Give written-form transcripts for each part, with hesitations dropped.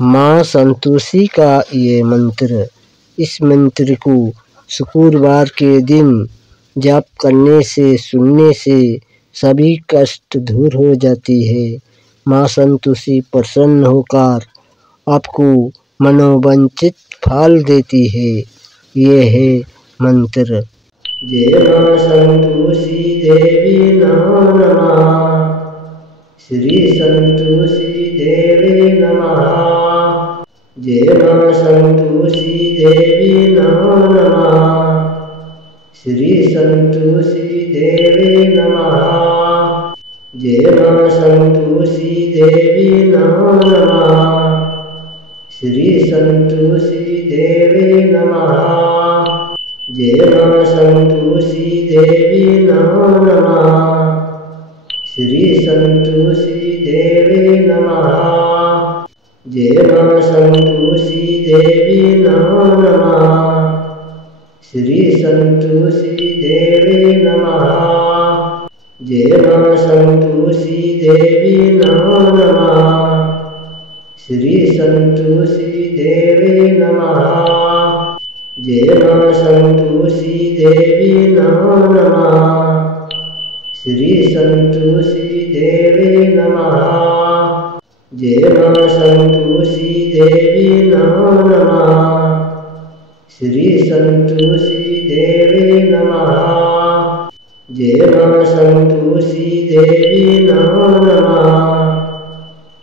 माँ संतोषी का ये मंत्र, इस मंत्र को शुक्रवार के दिन जाप करने से, सुनने से सभी कष्ट दूर हो जाती है। माँ संतोषी प्रसन्न होकर आपको मनोवांछित फल देती है। ये है मंत्र। जय माँ संतोषी देवी नमो नमः। श्री संतोषी देवी नमः। जय माँ संतोषी देवी नमो नमः। श्री संतोषी देवी नमः। जय माँ संतोषी देवी नमो नमः। श्री संतोषी देवी नमः। जय माँ संतोषी देवी नमो नमः। श्री संतोषी देवी नमः। जय माँ संतोषी देवी नमो नमः। श्री संतोषी देवी नमः। जय माँ संतोषी देवी नमो नमः। श्री संतोषी देवी नमः। जय माँ संतोषी देवी नमो नमः। श्री संतोषी देवी नमः। जय माँ संतोषी देवी नमो नमः। श्री संतोषी देवी नमः। जय माँ संतोषी देवी नमो नमः।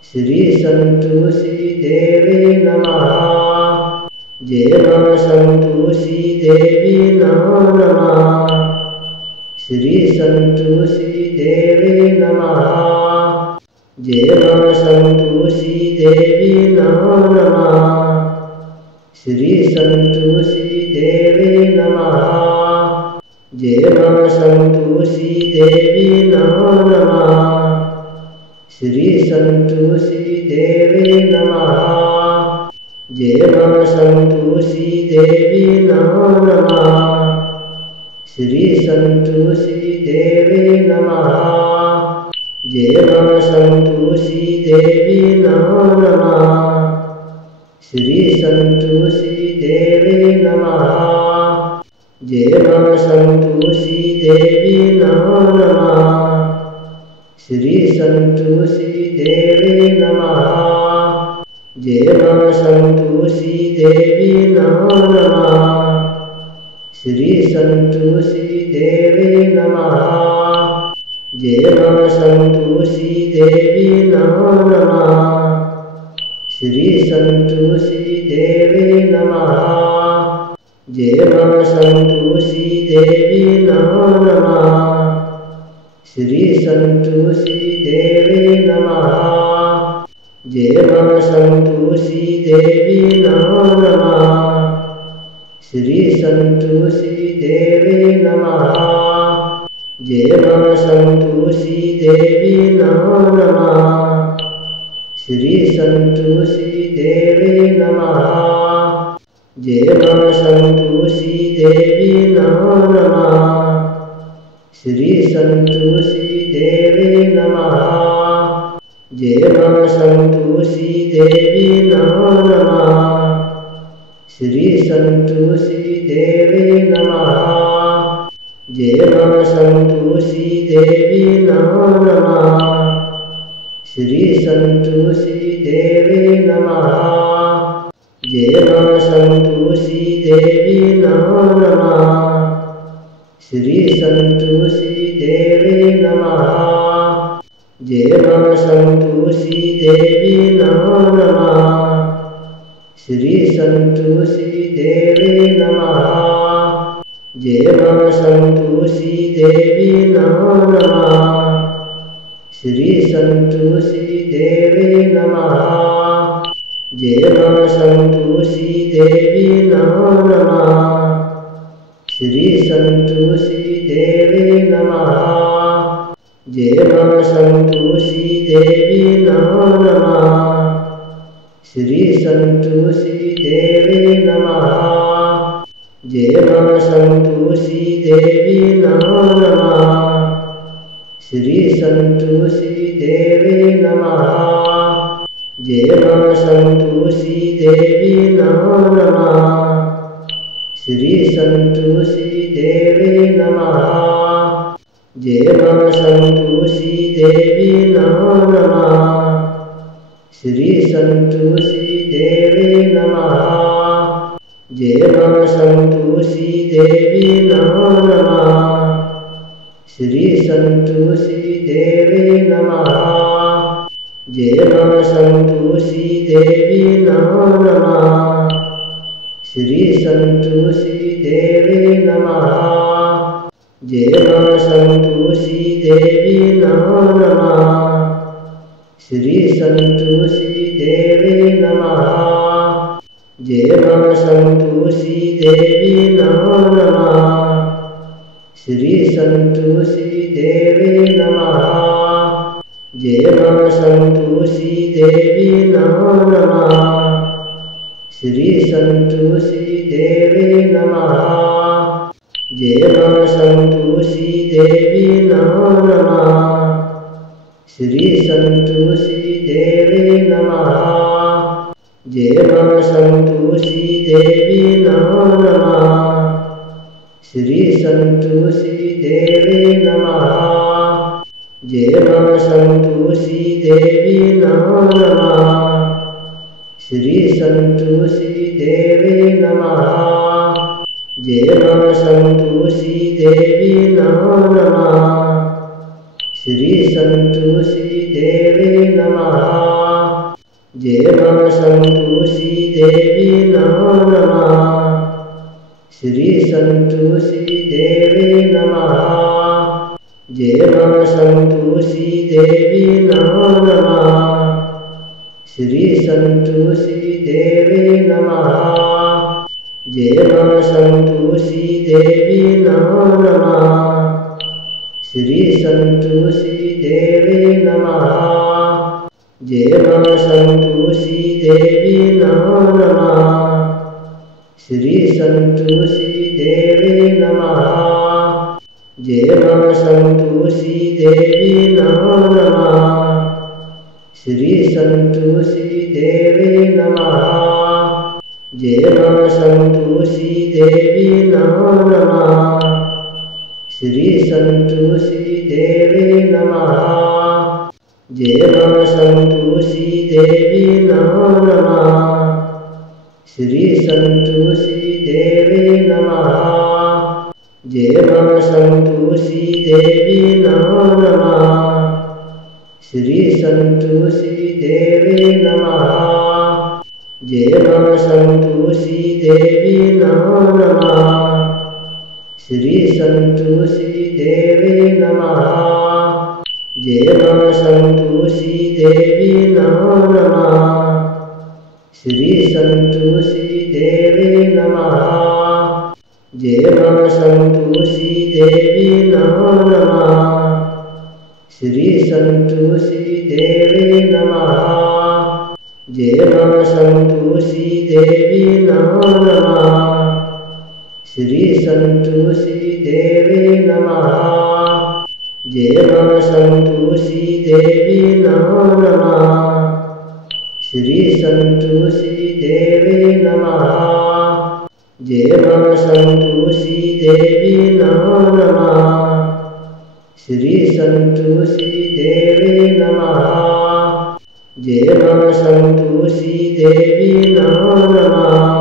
श्री संतोषी देवी नमः। जय माँ संतोषी देवी नमो नमः। श्री संतोषी देवी नमः। जय माँ संतोषी देवी नमो नमः। श्री संतोषी देवी नमः। जय माँ संतोषी देवी नमो नमः। श्री संतोषी देवी नमः। जय माँ संतोषी देवी नमो नमः। श्री संतोषी देवी नमः। जय माँ संतोषी देवी नमो नमः। श्री संतोषी देवी नमः। जय माँ संतोषी देवी नमो नमः। श्री संतोषी देवी नमः। जय माँ संतोषी देवी नमो नमः। श्री संतोषी देवी नमः। जय माँ संतोषी देवी नमो नमः। श्री संतोषी देवी नमः। जय माँ संतोषी देवी नमो नमः। श्री संतोषी देवी नमः। जय माँ संतोषी देवी नमो नमः। श्री संतोषी देवी नमः। जय माँ संतोषी देवी नमो नमः। श्री संतोषी देवी नमः। जय माँ संतोषी देवी नमो नमः। श्री संतोषी देवी नमः। जय माँ संतोषी देवी नमो नमः। श्री संतोषी देवी नमः। जय माँ संतोषी देवी नमो नमः। श्री संतोषी देवी नमः। जय माँ संतोषी देवी नमो नमः। श्री संतोषी देवी नमः। जय माँ संतोषी देवी नमो नमः। श्री संतोषी देवी नमः। जय माँ संतोषी देवी नमो नमः। श्री संतोषी देवी नमः। जय माँ संतोषी देवी नमो नमः। श्री संतोषी देवी नमः। जय माँ संतोषी देवी नमो नमः। श्री संतोषी देवी नमः। जय माँ संतोषी देवी नमो नमः। श्री संतोषी देवी नमः। जय मां संतोषी देवी नमो नमः। श्री संतोषी देवी नमः। जय मां संतोषी देवी नमो नमः। श्री संतोषी देवी नमः। जय मां संतोषी देवी नमो नमः। श्री संतोषी देवी नमः। जय मां संतोषी देवी नमो नमः। श्री संतोषी देवी नमः। जय मां संतोषी देवी नमो नमः। श्री संतोषी देवी नमः। जय मां संतोषी देवी नमो नमः। श्री संतोषी देवी नमः। जय मां संतोषी देवी नमो नमः। श्री संतोषी देवी नमः। जय मां संतोषी देवी नमो नमः। श्री संतोषी देवी नमः। जय मां संतोषी देवी नमो नमः। श्री संतोषी देवी नमः। जय मां संतोषी देवी नमो नमः। श्री संतोषी देवी नमः। जय मां संतोषी देवी नमो नमः। श्री संतोषी देवी नमः। जय मां संतोषी देवी नमो नमः। श्री संतोषी देवी नमः। जय मां संतोषी देवी नमो नमः। श्री संतोषी देवी नमः। जय मां संतोषी देवी नमो नमः। श्री संतोषी देवी नमः। जय मां संतोषी देवी नमो नमः। श्री संतोषी देवी नमः। जय मां संतोषी देवी नमो नमः। श्री संतोषी देवी नमः। जय मां संतोषी देवी नमो नमः। श्री संतोषी देवी नमः। जय मां संतोषी देवी नमो नमः। श्री संतोषी देवी नमः। जय मां संतोषी देवी नमो नमः। श्री संतोषी देवी नमः। जय मां संतोषी देवी नमो नमः। श्री संतोषी देवी नमः। जय मां संतोषी देवी नमो नमः। श्री संतोषी देवी नमः। जय मां संतोषी देवी नमो नमः। श्री संतोषी देवी नमः। जय मां संतोषी देवी नमो नमः। श्री संतोषी देवी नमः। जय मां संतोषी देवी नमो नमः। श्री संतोषी देवी नमः। जय मां संतोषी देवी नमो नमः। श्री संतोषी देवी नमः। जय मां संतोषी देवी नमो नमः।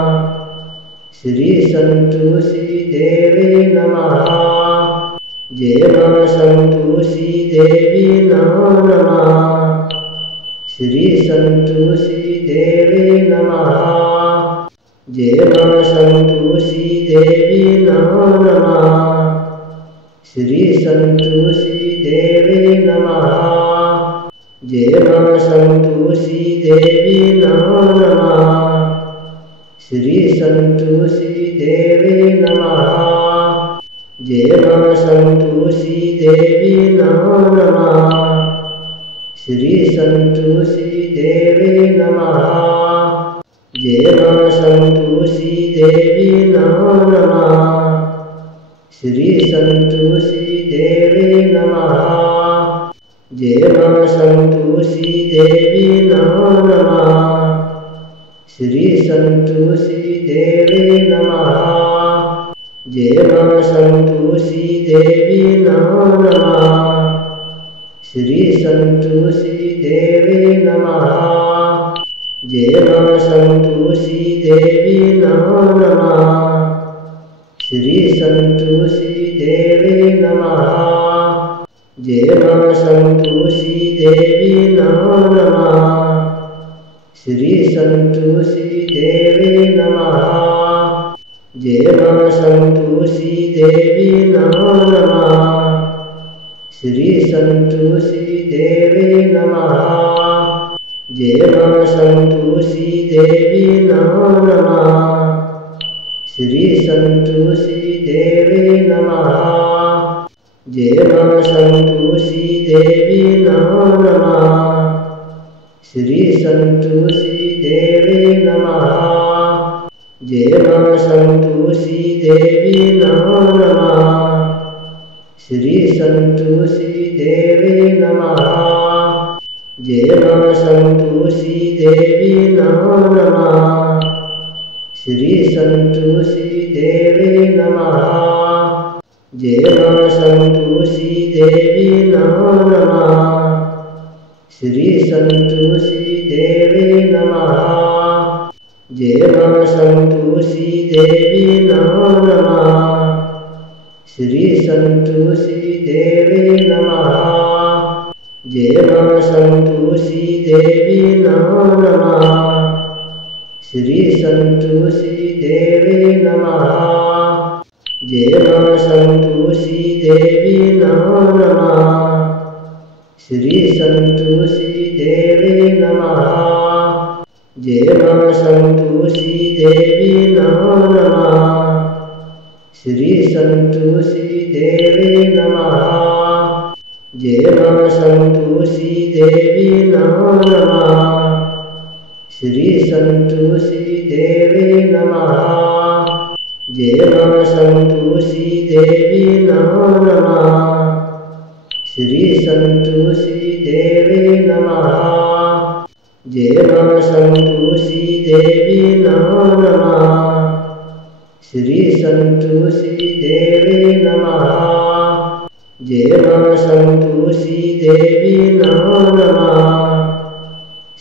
श्री संतोषी देवी नमः। जय मां संतोषी देवी नमो नमः। श्री संतोषी देवी नमः। जय मां संतोषी देवी नमो नमः। श्री संतोषी देवी नमः। जय मां संतोषी देवी नमो नमः। श्री संतोषी देवी नमः। जय मां संतोषी देवी नमो नमः। श्री संतोषी देवी नमः। जय मां संतोषी देवी नमो नमः। श्री संतोषी देवी नमः। जय मां संतोषी देवी नमो नमः। श्री संतोषी देवी नमः। जय मां संतोषी देवी नमो नमः। श्री संतोषी देवी नमः। जय मां संतोषी देवी नमो नमः। श्री संतोषी देवी नमः। जय मां संतोषी देवी नमो नमः। श्री संतोषी देवी नमः। जय मां संतोषी देवी नमो नमः। श्री संतोषी देवी नमः। जय मां संतोषी देवी नमो नमः। श्री संतोषी देवी नमः। जय मां संतोषी देवी नमो नमः। श्री संतोषी देवी नमः। जय मां संतोषी देवी नमो नमः। श्री संतोषी देवी नमः। जय मां संतोषी देवी नमो नमः। श्री संतोषी देवी नमः। जय मां संतोषी देवी नमो नमः। श्री संतोषी देवी नमः। जय मां संतोषी देवी नमो नमः। श्री संतोषी देवी नमः। जय मां संतोषी देवी नमो नमः। श्री संतोषी देवी नमः। जय मां संतोषी देवी नमो नमः। श्री संतोषी देवी नमः। जय मां संतोषी देवी नमो नमः। श्री संतोषी देवी नमः। जय मां संतोषी देवी नमो नमः। श्री संतोषी देवी नमः। जय मां संतोषी देवी नमो नमः। श्री संतोषी देवी नमः। जय मां संतोषी देवी नमो नमः। श्री संतोषी देवी नमः। जय मां संतोषी देवी नमो नमः।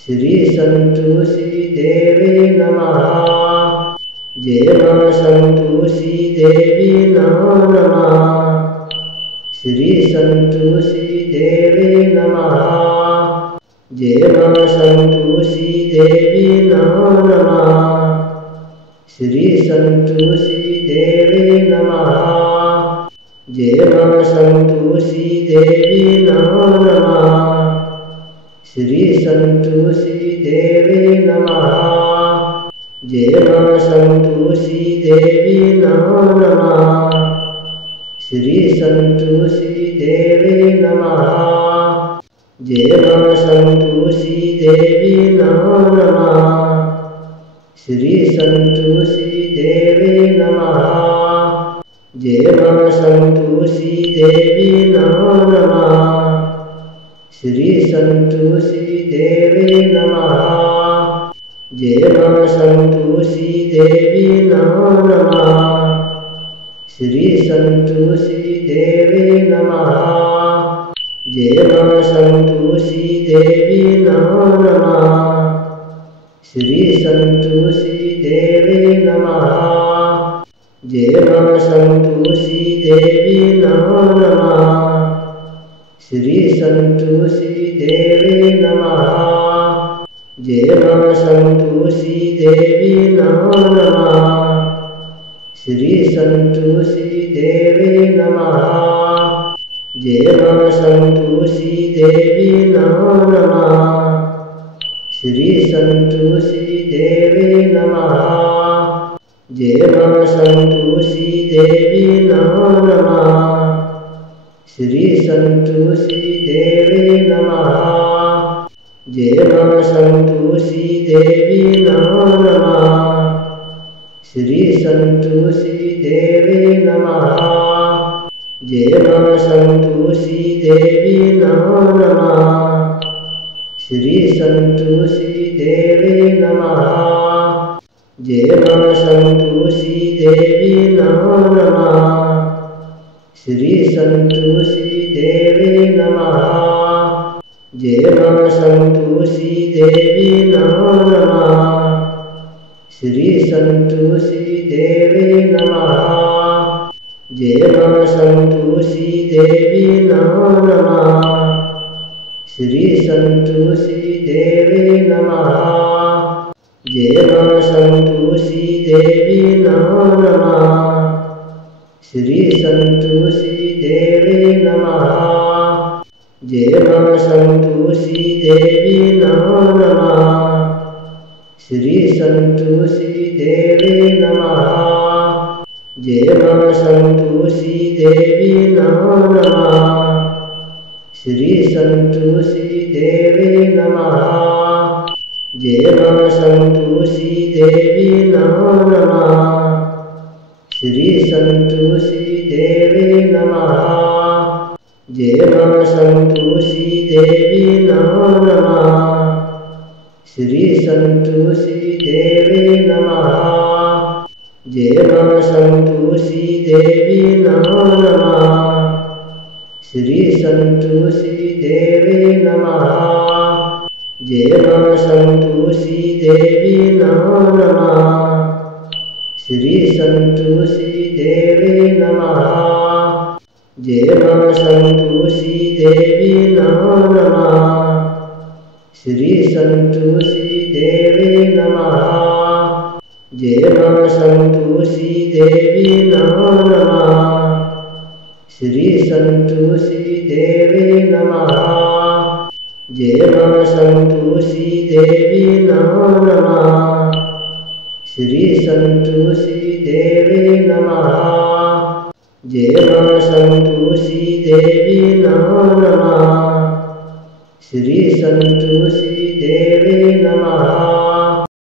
श्री संतोषी देवी नमः। जय मां संतोषी देवी नमो नमः। श्री संतोषी देवी नमः। जय मां संतोषी देवी नमो नमः। श्री संतोषी देवी नमः। जय मां संतोषी देवी नमो नमः। श्री संतोषी देवी नमः। जय मां संतोषी देवी नमो नमः। श्री संतोषी देवी नमः। जय मां संतोषी देवी नमो नमः। श्री संतोषी देवी नमः। जय मां संतोषी देवी नमो नमः। श्री संतोषी देवी नमः। जय मां संतोषी देवी नमो नमः। श्री संतोषी देवी नमः। जय मां संतोषी देवी नमो नमः। श्री संतोषी देवी नमः। जय मां संतोषी देवी नमो नमः। श्री संतोषी देवी नमः। जय मां संतोषी देवी नमो नमः। श्री संतोषी देवी नमः। जय मां संतोषी देवी नमो नमः। श्री संतोषी देवी नमः। जय मां संतोषी देवी नमो नमः। श्री संतोषी देवी नमः। जय मां संतोषी देवी नमो नमः। श्री संतोषी देवी नमः। जय मां संतोषी देवी नमो नमः। श्री संतोषी देवी नमः। जय मां संतोषी देवी नमो नमः। श्री संतोषी देवी नमः। जय मां संतोषी देवी नमो नमः। श्री संतोषी देवी नमः। जय मां संतोषी देवी नमो नमः। श्री संतोषी देवी नमः। जय मां संतोषी देवी नमो नमः। श्री संतोषी देवी नमः। जय मां संतोषी देवी नमो नमः। श्री संतोषी देवी नमः। जय मां संतोषी देवी नमो नमः। श्री संतोषी देवी नमः। जय मां संतोषी देवी नमो नमः। श्री संतोषी देवी नमः। जय मां संतोषी देवी नमो नमः। श्री संतोषी देवी नमः। जय मां संतोषी देवी नमो नमः। श्री संतोषी देवी नमः। जय मां संतोषी देवी नमो नमः। श्री संतोषी देवी नमः। जय मां संतोषी देवी नमो नमः। श्री संतोषी देवी नमः। जय मां संतोषी देवी नमो नमः। श्री संतोषी देवी नमः। जय मां संतोषी देवी नमो नमः। श्री संतोषी देवी नमः। जय मां संतोषी देवी नमो नमः। श्री संतोषी देवी नमः।